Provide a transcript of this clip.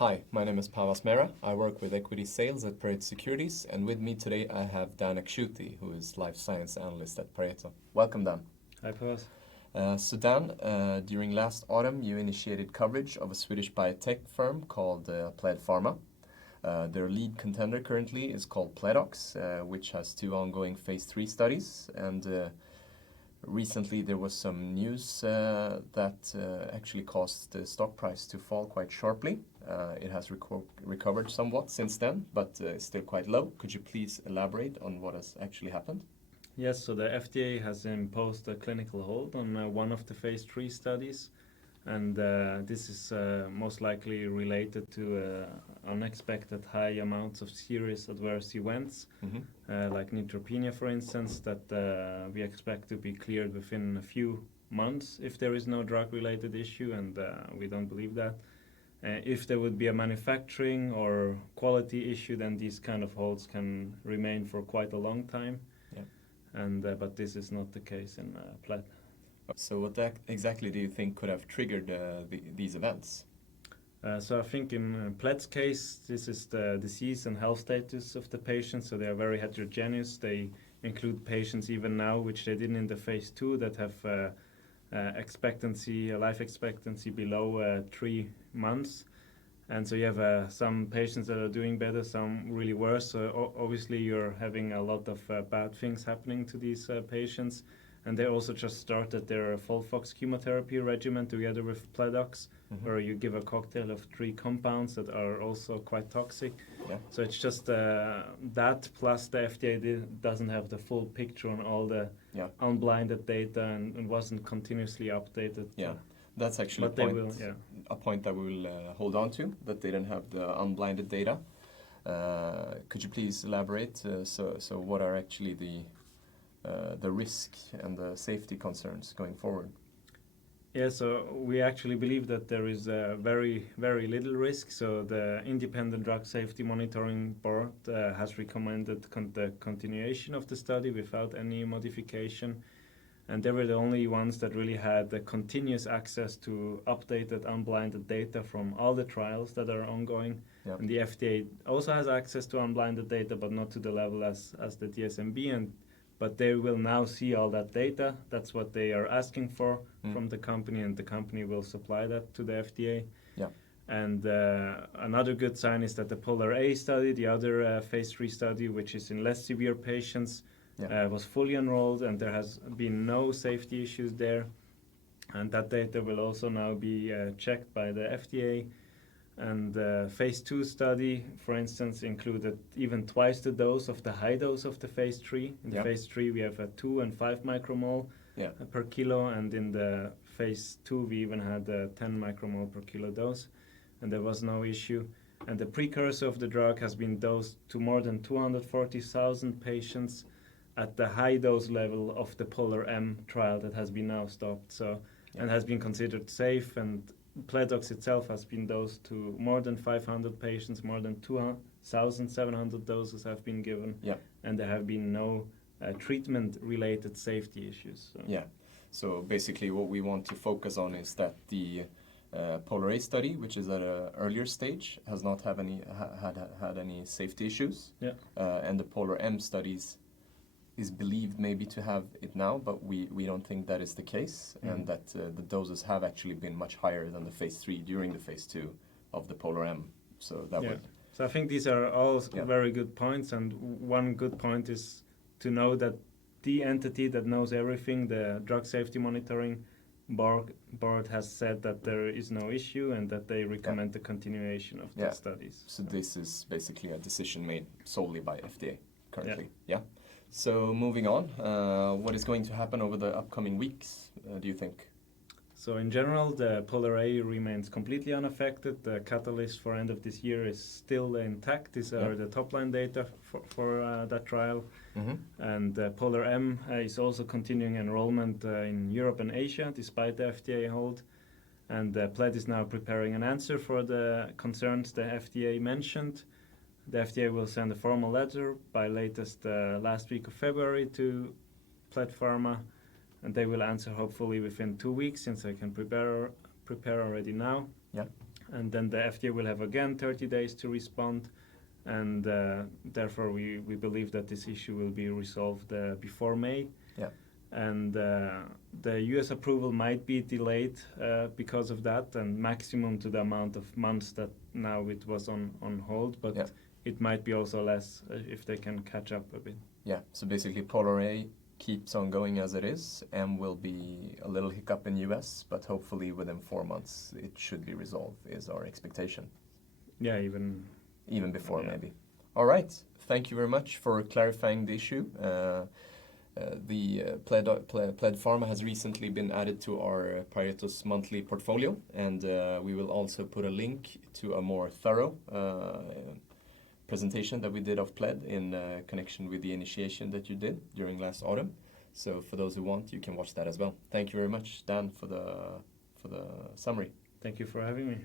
Hi, my name is Pavas Mehra. I work with equity sales at Pareto Securities, and with me today I have Dan Akschuti, who is life science analyst at Pareto. Welcome, Dan. Hi, Pavas. So Dan, during last autumn you initiated coverage of a Swedish biotech firm called PledPharma. Their lead contender currently is called Pledox, which has 2 ongoing phase 3 studies, and recently there was some news that actually caused the stock price to fall quite sharply. It has recovered somewhat since then, but is still quite low. Could you please elaborate on what has actually happened? Yes, so the FDA has imposed a clinical hold on one of the phase 3 studies, and this is most likely related to unexpected high amounts of serious adverse events, like neutropenia, for instance, that we expect to be cleared within a few months if there is no drug-related issue, and we don't believe that. If there would be a manufacturing or quality issue, then these kind of holds can remain for quite a long time. Yeah. And but this is not the case in Pled. So what exactly do you think could have triggered these events? So I think in Pled's case, this is the disease and health status of the patients. So they are very heterogeneous. They include patients even now, which they didn't in the phase 2, that have life expectancy below 3 months. And so you have some patients that are doing better, some really worse. So obviously you're having a lot of bad things happening to these patients. And they also just started their FOLFOX chemotherapy regimen together with Pledox, where you give a cocktail of 3 compounds that are also quite toxic. Yeah. So it's just that, plus the FDA doesn't have the full picture on all the unblinded data and wasn't continuously updated. Yeah, that's actually a point that we will hold on to, that they don't have the unblinded data. Could you please elaborate? So what are actually the risk and the safety concerns going forward? Yeah, so we actually believe that there is very, very little risk. So the Independent Drug Safety Monitoring Board has recommended the continuation of the study without any modification. And they were the only ones that really had the continuous access to updated, unblinded data from all the trials that are ongoing. Yep. And the FDA also has access to unblinded data, but not to the level as the DSMB. But they will now see all that data. That's what they are asking for from the company, and the company will supply that to the FDA. Yeah. And another good sign is that the Polar A study, the other phase 3 study, which is in less severe patients, was fully enrolled, and there has been no safety issues there. And that data will also now be checked by the FDA. And the phase 2 study, for instance, included even twice the dose of the high dose of the phase 3. In the phase 3, we have a 2 and 5 micromole per kilo, and in the phase 2, we even had a 10 micromole per kilo dose, and there was no issue. And the precursor of the drug has been dosed to more than 240,000 patients at the high dose level of the Polar M trial that has been now stopped, and has been considered safe. And Pledox itself has been dosed to more than 500 patients, more than 2,700 doses have been given, and there have been no treatment-related safety issues. So basically what we want to focus on is that the Polar A study, which is at an earlier stage, has not had any safety issues, and the Polar M studies is believed maybe to have it now, but we don't think that is the case, and that the doses have actually been much higher than the phase 3 during the phase 2 of the Polar M. So that would... So I think these are all very good points, and one good point is to know that the entity that knows everything, the Drug Safety Monitoring Board, has said that there is no issue and that they recommend the continuation of the studies. So this is basically a decision made solely by FDA currently. So moving on, what is going to happen over the upcoming weeks, do you think? So in general, the Polar A remains completely unaffected. The catalyst for end of this year is still intact. These are the top-line data for that trial. And Polar M is also continuing enrollment in Europe and Asia, despite the FDA hold. And Pled is now preparing an answer for the concerns the FDA mentioned. The FDA will send a formal letter by latest last week of February to PledPharma, and they will answer hopefully within 2 weeks, since I can prepare already now. and then the FDA will have again 30 days to respond, and therefore we believe that this issue will be resolved before May. Yeah. And the US approval might be delayed because of that, and maximum to the amount of months that now it was on hold, but it might be also less if they can catch up a bit. Yeah, so basically Polar A keeps on going as it is, and will be a little hiccup in US, but hopefully within 4 months it should be resolved, is our expectation. Yeah, even before maybe. All right, thank you very much for clarifying the issue. The PledPharma has recently been added to our Pareto's monthly portfolio, and we will also put a link to a more thorough presentation that we did of Pled in connection with the initiation that you did during last autumn. So for those who want, you can watch that as well. Thank you very much, Dan, for the summary. Thank you for having me.